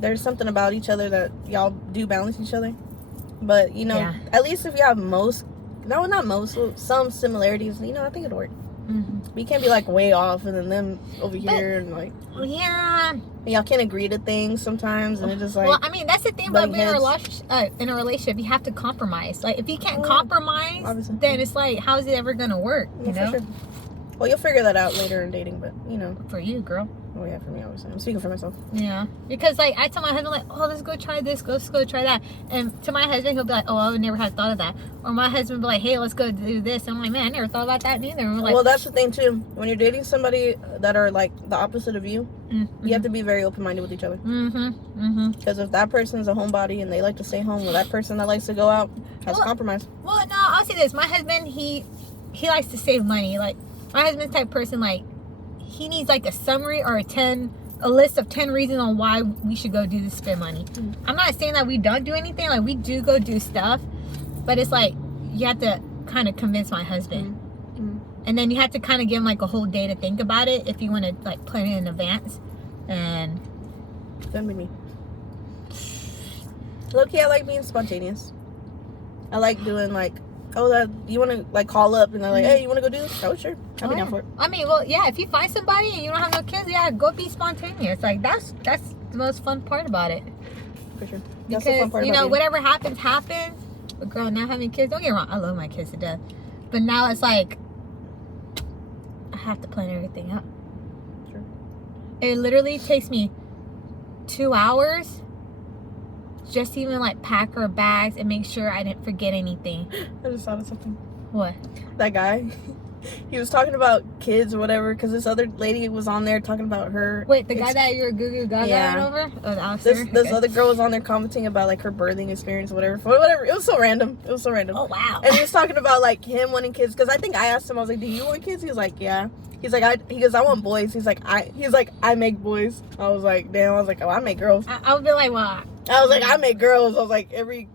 there's something about each other that y'all do balance each other. But you know, at least if you have some similarities, you know, I think it'll work. We can't be like way off and then them over here and like. Yeah. Y'all can't agree to things sometimes, and it just like. Well, I mean, that's the thing about being in a relationship. You have to compromise. Like, if you can't compromise, obviously, then it's like, how is it ever gonna work? You know. For sure. Well, you'll figure that out later in dating, but you know. For you, girl. Oh yeah, for me, obviously. I'm speaking for myself. Yeah, because like I tell my husband, like, oh, let's go try this, let's go try that, and to my husband, he'll be like, oh, I would never have thought of that, or my husband will be like, hey, let's go do this, and I'm like, man, I never thought about that neither. And we're like, well, that's the thing too. When you're dating somebody that are like the opposite of you, you have to be very open-minded with each other. Because if that person's a homebody and they like to stay home, well, that person that likes to go out has compromise. Well, no, I'll say this: my husband, he likes to save money. Like, my husband's the type of person, like, he needs like a summary or a list of 10 reasons on why we should go do this, spend money. I'm not saying that we don't do anything. Like, we do go do stuff, but it's like you have to kind of convince my husband, and then you have to kind of give him like a whole day to think about it if you want to like plan it in advance. And that'd be me. Low-key, I like being spontaneous. I like doing like, oh, that you want to like call up and they're like, hey, you want to go do this? Oh, sure. I'll be down for it. I mean, well, yeah, if you find somebody and you don't have no kids, yeah, go be spontaneous. Like, that's the most fun part about it. For sure. That's because, the fun part, you know, whatever happens. But girl, now having kids, don't get me wrong, I love my kids to death. But now it's like, I have to plan everything out. Sure. It literally takes me 2 hours just to even like pack our bags and make sure I didn't forget anything. I just thought of something. What? That guy, he was talking about kids or whatever, because this other lady was on there talking about her. Wait, the guy that you were goo goo gaga over? Oh, the officer? This other girl was on there commenting about like her birthing experience or whatever. It was so random. Oh, wow. And he was talking about like him wanting kids, because I think I asked him, I was like, do you want kids? He was like, yeah. He's like, he goes, I want boys. He's like, I make boys. I was like, damn. I was like, oh, I make girls. I would be like, well. I was like, I make girls. I was like, every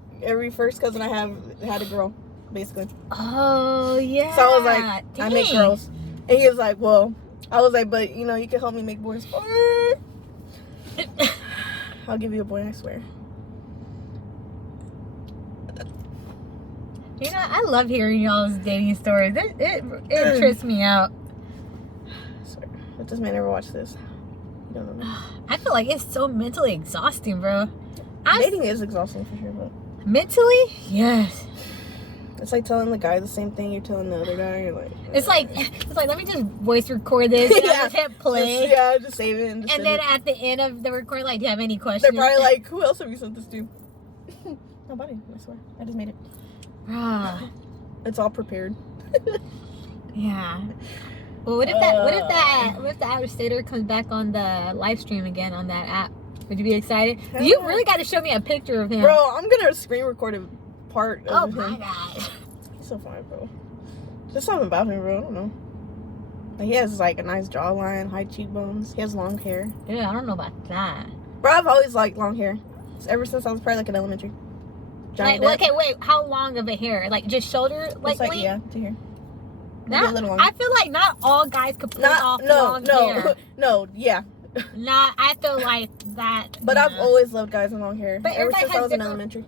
first cousin I have had a girl, basically. Oh, yeah. So I was like, dang. I make girls. And he was like, well, I was like, but you know, you can help me make boys. I'll give you a boy, I swear. You know, I love hearing y'all's dating stories. It trips me out. If this man ever watched this, you don't know. I feel like it's so mentally exhausting, bro. Dating is exhausting for sure, but mentally, yes. It's like telling the guy the same thing you're telling the other guy. You're like, it's like let me just voice record this. And just hit play. Just save it. And then at the end of the recording, like, do you have any questions? They're probably like, who else have you sent this to? Nobody. I swear, I just made it. It's all prepared. Yeah. Well, what if the out of stater comes back on the live stream again on that app? Would you be excited? You really got to show me a picture of him. Bro, I'm gonna screen record a part of him. Oh my god. He's so fine, bro. There's something about him, bro. I don't know. Like, he has like a nice jawline, high cheekbones. He has long hair. Yeah, I don't know about that. Bro, I've always liked long hair. Ever since I was probably like in elementary. Like, okay, wait. How long of a hair? Like just shoulder, like length? Yeah, to here. Not, a little longer. I feel like not all guys could pull off long hair. No, yeah. Nah, I feel like that. But I've always loved guys with long hair. But ever since I was in elementary.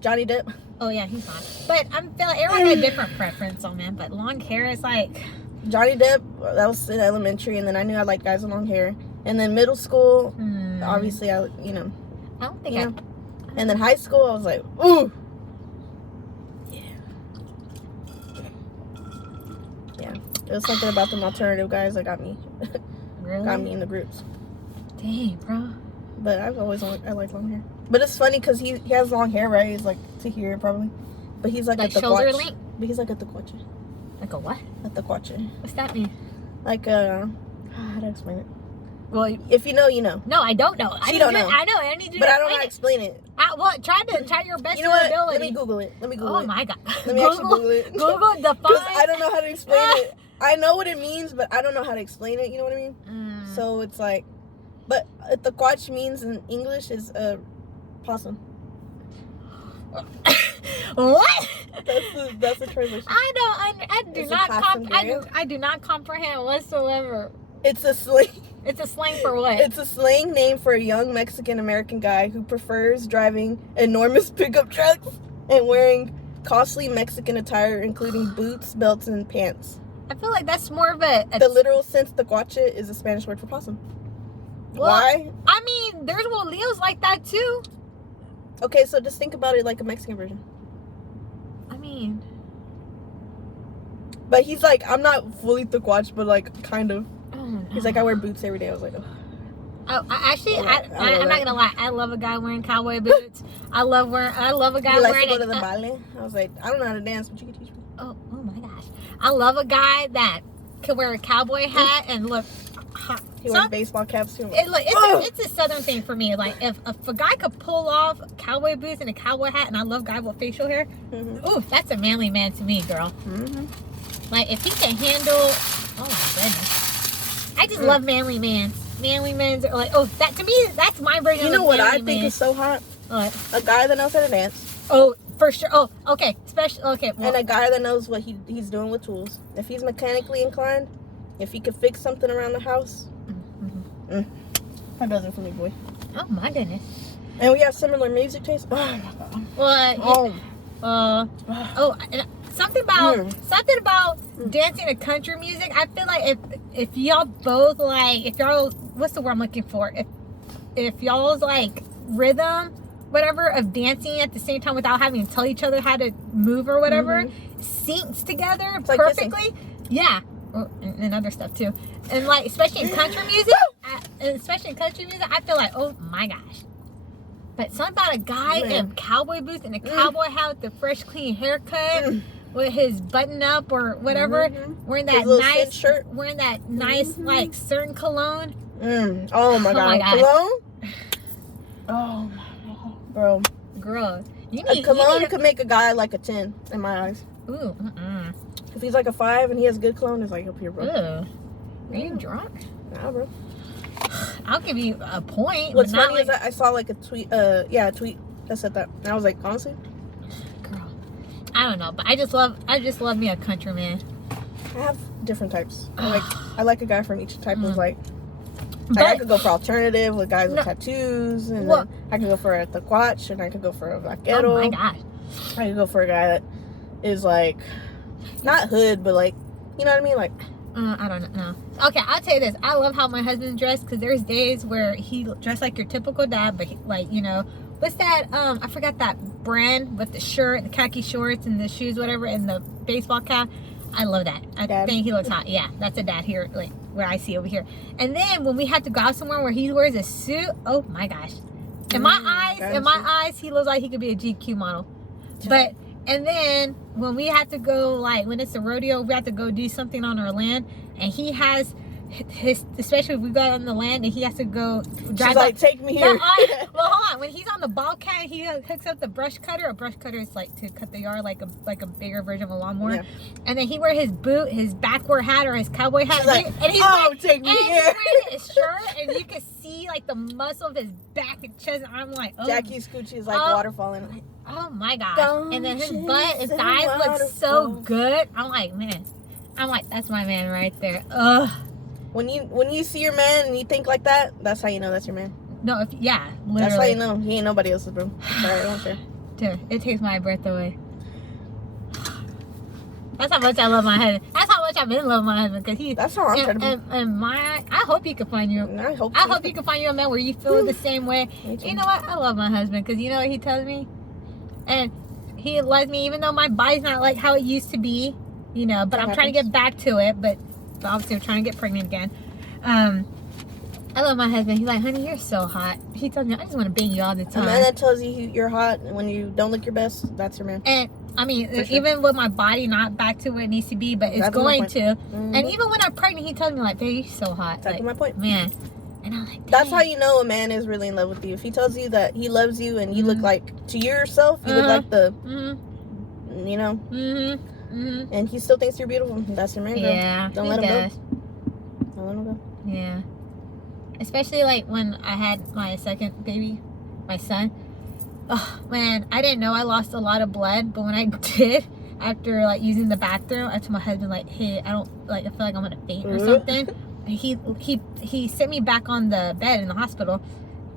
Johnny Depp. Oh yeah, he's fine. But I'm feeling everyone has a different preference on man. But long hair is like Johnny Depp. That was in elementary, and then I knew I liked guys with long hair. And then middle school, obviously I don't think And then high school, I was like, ooh. Yeah. It was something about them alternative guys that got me. Really? Got me in the groups. Dang, bro. But I've always I like long hair. But it's funny because he has long hair, right? He's like to here probably. But he's like at the shoulder quatch. length? But he's like at the quatch. Like a what? At the quatch. What's that mean? Like how to explain it? Well, if you know, you know. No, I don't know. You don't know. I know. I need you. But to I don't know how to explain it. Well, try your best. You know what? ability. Let me Google it. Oh my god. Let me actually Google it. Google define. Because I don't know how to explain it. I know what it means, but I don't know how to explain it. You know what I mean? So it's like, but the quatch means in English is a possum. What? That's the translation. I do not comprehend whatsoever. It's a slang. It's a slang for what? It's a slang name for a young Mexican American guy who prefers driving enormous pickup trucks and wearing costly Mexican attire, including boots, belts, and pants. I feel like that's more of a the literal sense, the guache, is a Spanish word for possum. Well, why? I mean, there's Leos like that too. Okay, so just think about it like a Mexican version. I mean, but he's like, I'm not fully tequach, but like kind of. Oh, he's like, I wear boots every day. I was like, oh. I'm not gonna lie. I love a guy wearing cowboy boots. I love a guy like wearing. To go to the ballet? I was like, I don't know how to dance, but you can teach me. Oh my gosh! I love a guy that can wear a cowboy hat and look hot. He wears baseball caps too. It's a southern thing for me. Like if a guy could pull off cowboy boots and a cowboy hat, and I love guys with facial hair. Ooh, that's a manly man to me, girl. Like if he can handle. Oh my goodness! I just love manly men. Manly men are like, that to me, that's my version. You know of what I manly think man. is so hot? What? A guy that knows how to dance. Oh, for sure. Oh, okay. Okay. Well, and a guy that knows what he's doing with tools. If he's mechanically inclined, if he could fix something around the house, that does it for me, boy. Oh my goodness. And we have similar music tastes. Oh my god. Something about dancing to country music. I feel like if y'all both like, if y'all, what's the word I'm looking for? If y'all's like rhythm, whatever, of dancing at the same time without having to tell each other how to move or whatever, syncs together it's perfectly. Like yeah. And other stuff too. And like, especially in country music, I feel like, oh my gosh. But something about a guy in cowboy boots and a cowboy hat with the fresh, clean haircut, with his button up or whatever, wearing that nice shirt, wearing that nice like certain cologne. Oh my god, cologne. Oh my god, bro. Girl, cologne could make a guy like a 10 in my eyes. Ooh. If he's like a 5 and he has good cologne, it's like up here, bro. Are you drunk? Nah, bro. I'll give you a point. What's funny is that I saw like a tweet, a tweet that said that. And I was like, honestly, girl, I don't know, but I just love me a country man. I have different types. I like a guy from each type of like. I could go for alternative with guys with tattoos, and then I could go for a tequach, and I could go for a vaquero. Oh my gosh. I could go for a guy that is like not hood, but like, you know what I mean, like. I don't know. Okay, I'll tell you this. I love how my husband's dressed because there's days where he dressed like your typical dad, but what's that? I forgot that brand with the shirt, the khaki shorts, and the shoes, whatever, and the baseball cap. I love that. I think he looks hot. Yeah, that's a dad here, like where I see over here. And then when we have to go out somewhere where he wears a suit, oh my gosh! In my eyes, he looks like he could be a GQ model. But And then when we had to go, like, when it's a rodeo, we had to go do something on our land. And he has his, especially if we go on the land and he has to go drive. She's like, take me here. Well, hold on. When he's on the Bobcat, he hooks up the brush cutter. A brush cutter is like to cut the yard, like a bigger version of a lawnmower. Yeah. And then he wear his boot, his backward hat or his cowboy hat. And he's like, take me here. And he's wearing his shirt, and you can see like the muscle of his back and chest. And I'm like, oh. Jackie's coochie is like water falling. Oh my gosh. And then his butt and thighs look so good. I'm like, that's my man right there. Ugh. When you see your man and you think like that, that's how you know that's your man. No, yeah, literally. That's how you know he ain't nobody else's bro. Sorry, I don't care. Dude, it takes my breath away. That's how much I love my husband. That's how much I've been loving my husband, because he. That's how I'm trying to be. And I hope you can find you. I hope you can find you a man where you feel the same way. You know what? I love my husband, because you know what he tells me, and he loves me even though my body's not like how it used to be. You know, but I'm trying to get back to it. But obviously, I'm trying to get pregnant again. I love my husband. He's like, honey, you're so hot. He tells me, I just want to bang you all the time. A man that tells you you're hot when you don't look your best, that's your man. And I mean, even with my body not back to where it needs to be, but it's going to. Mm-hmm. And even when I'm pregnant, he tells me like, baby, you're so hot. That's my point. Man. And I'm like, dang. That's how you know a man is really in love with you. If he tells you that he loves you and you look like, to yourself, you look like the, you know, and he still thinks you're beautiful. That's your man, girl. Yeah, Don't let him go. Don't let him go. Yeah. Especially like when I had my second baby, my son. Oh man, I didn't know I lost a lot of blood, but when I did, after like using the bathroom, I told my husband like, hey, I don't like, I feel like I'm gonna faint or something. He sent me back on the bed in the hospital,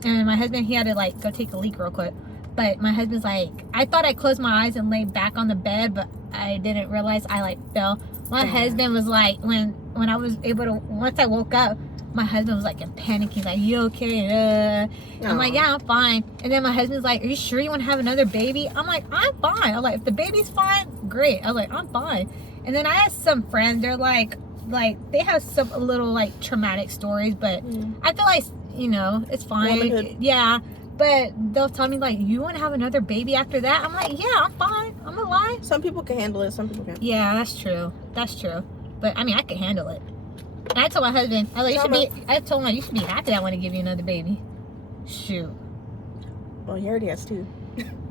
and my husband, he had to like go take a leak real quick. But my husband's like, I thought I closed my eyes and lay back on the bed, but I didn't realize I like fell. My husband was like, when I was able to, once I woke up, my husband was like in panic. He's like, you okay? I'm like, yeah, I'm fine. And then my husband's like, are you sure you want to have another baby? I'm like, I'm fine. I'm like, if the baby's fine, great. I was like, I'm fine. And then I had some friends, they're like they have some little like traumatic stories, but I feel like, you know, it's fine. Womanhood. Yeah. But they'll tell me like, you want to have another baby after that? I'm like, yeah, I'm fine. I'm alive. Some people can handle it, some people can't. Yeah, that's true. That's true. But I mean, I can handle it. And I told my husband, I told him, you should be happy that I want to give you another baby. Shoot. Well, he already has 2.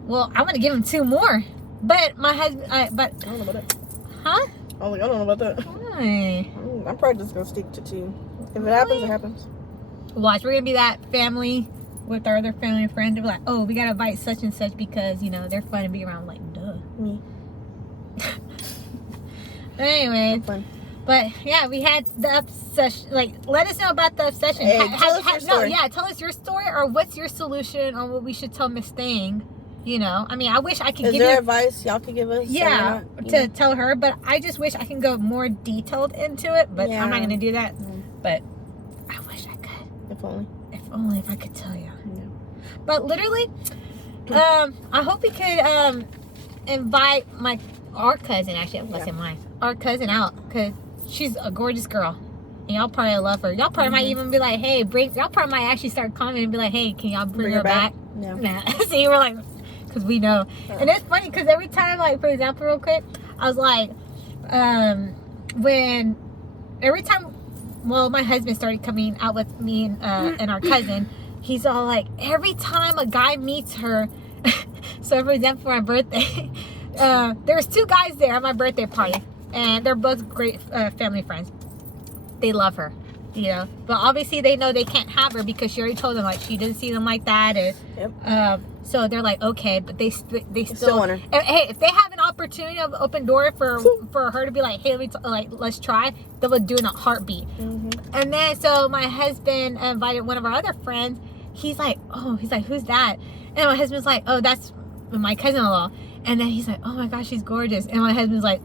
Well, I want to give him 2 more. But my husband, I don't know about that. Huh? I was like, I don't know about that. Why? I'm probably just going to stick to 2. If it happens, it happens. Watch, we're going to be that family with our other family and friends. They're like, oh, we got to invite such and such because, you know, they're fun to be around. I'm like, duh. Me. But anyway. Fun. But yeah, we had the obsession. Like, let us know about the obsession. Hey, tell us your story. No, yeah, tell us your story, or what's your solution on what we should tell Miss Thing. You know, I mean, I wish I could give you advice y'all could give us. Yeah, to tell her, but I just wish I can go more detailed into it. But I'm not going to do that. But I wish I could. If only. If only if I could tell you. Yeah. But literally, I hope we could invite our cousin. Actually, I was gonna say mine. Our cousin out, because she's a gorgeous girl, and y'all probably love her. Y'all probably might even be like, hey, y'all probably might actually start commenting and be like, hey, can y'all bring her back? Yeah. Nah. See, we're like, because we know. And it's funny because every time, like, for example, real quick, I was like, well, my husband started coming out with me and our cousin, he's all like, every time a guy meets her, so for example, for my birthday, there was 2 guys there at my birthday party, and they're both great family friends. They love her, you know, but obviously they know they can't have her because she already told them like she didn't see them like that, and so they're like, okay, but they still want her. Hey, if they have an opportunity of open door for her to be like, hey, let's try, they would do it in a heartbeat. And then so my husband invited one of our other friends. He's like, who's that? And my husband's like, oh, that's my cousin-in-law. And then he's like, oh my gosh, she's gorgeous. And my husband's like,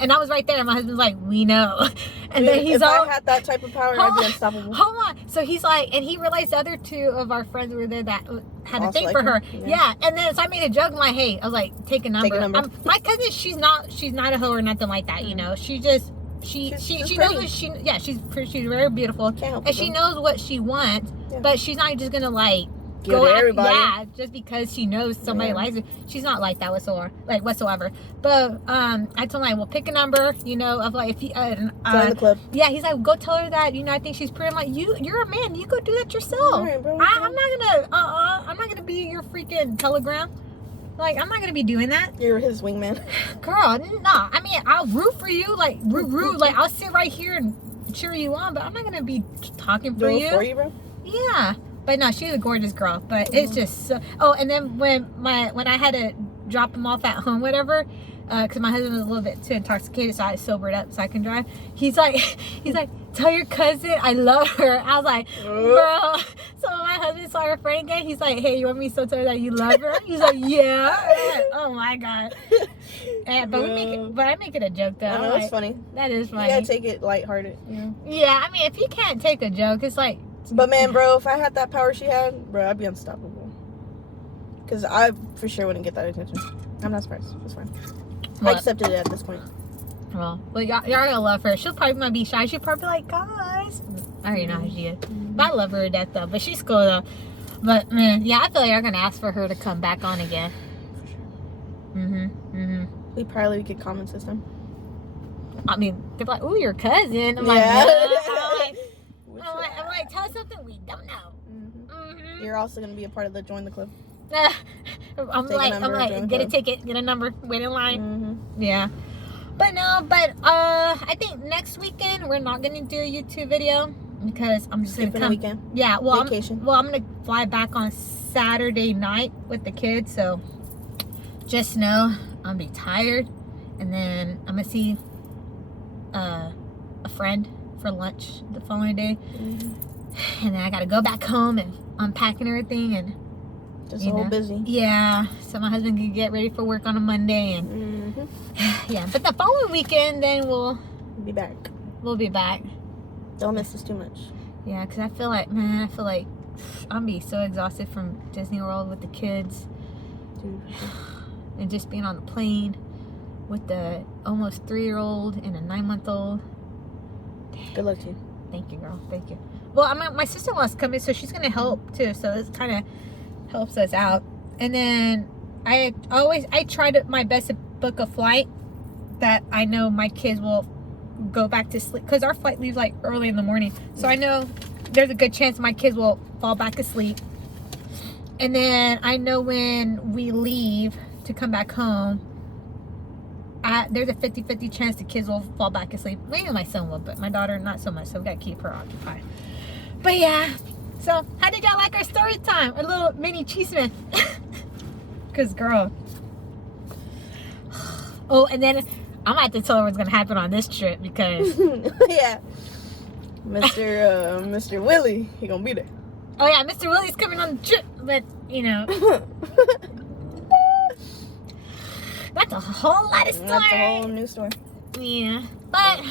and I was right there, and my husband's like, we know. And then he's if I had that type of power, I'd be unstoppable. Hold on. So he's like, and he realized the other 2 of our friends were there that had also a thing like for her. her. Yeah. And then so I made a joke. I'm like, hey, I was like, take a number. My cousin, she's not a hoe or nothing like that. You know, she just she knows what she's very beautiful, and she knows what she wants. Yeah. But she's not just gonna like Give it to everybody. Yeah, just because she knows somebody likes it. She's not like that whatsoever. But I told him, like, well, pick a number, you know, of like if you Join the club. yeah, he's like, go tell her that, you know, I think she's pretty. I'm like, you're a man, you go do that yourself. All right, bro, I'm not gonna be your freaking telegram. Like, I'm not gonna be doing that. You're his wingman. Girl, nah. I mean, I'll root for you, like root. Like, I'll sit right here and cheer you on, but I'm not gonna be talking for you. For you, bro. Yeah, but no, she's a gorgeous girl. But it's just so. Oh, and then when I had to drop him off at home, whatever, because my husband was a little bit too intoxicated, so I sobered up so I can drive. He's like, tell your cousin I love her. I was like, bro. So when my husband saw her friend again, he's like, hey, you want me to tell her that you love her? He's like, yeah. Like, oh my god. But I make it a joke though. I know, Like, that's funny. that is funny. You gotta take it lighthearted, you know? Yeah, I mean, if you can't take a joke, it's like. But man, bro, if I had that power she had, bro, I'd be unstoppable. Because I for sure wouldn't get that attention. I'm not surprised. It's fine. I accepted it at this point. Well, y'all gonna love her. She'll probably might be shy. She'll probably be like, guys. I already know how she is. But I love her to death though. But she's cool though. But man, yeah, I feel like you're gonna ask for her to come back on again. We probably get comments this time. I mean, they're like, "Ooh, your cousin." I'm Yeah. I'm like, tell us something we don't know. You're also gonna be a part of the join the club. I'm like, get a ticket, get a number, wait in line. Yeah. But I think next weekend we're not gonna do a YouTube video because I'm just gonna come. Weekend. Yeah. Well, Vacation. I'm gonna fly back on Saturday night with the kids, so just know I'm gonna be tired, and then I'm gonna see a friend for lunch the following day, and then I gotta go back home and unpacking everything and just a whole busy. Yeah, so my husband can get ready for work on a Monday, and yeah. But the following weekend, then we'll be back. We'll be back. Don't miss us too much. Yeah, because I feel like I'm gonna be so exhausted from Disney World with the kids, Dude. and just being on the plane with the almost 3-year-old and a 9-month-old. Good luck to you. Thank you, girl. Thank you. Well, my sister-in-law's coming, so she's gonna help too. So this kind of helps us out. And then I try my best to book a flight that I know my kids will go back to sleep, because our flight leaves like early in the morning. So I know there's a good chance my kids will fall back asleep. And then I know when we leave to come back home, there's a 50-50 chance the kids will fall back asleep. Maybe my son will, but my daughter not so much, so we gotta keep her occupied. But yeah, so how did y'all like our story time? Our little mini cheesemith. Because girl. Oh, and then I'm gonna have to tell her what's gonna happen on this trip, because yeah, Mr. Willie, he gonna be there. Oh yeah, Mr. Willie's coming on the trip, but you know, that's a whole lot of story. That's a whole new story. Yeah, but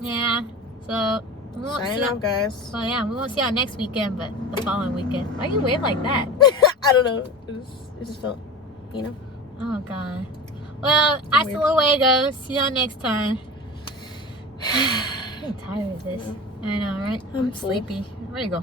yeah, so we won't Signing off, guys. So yeah, we won't see y'all next weekend, but the following weekend. Why you wave like that? I don't know. It just felt, you know. Oh god. Well, hasta luego. See y'all next time. I'm tired of this. Yeah. I know, right? I'm sleepy. Ready to go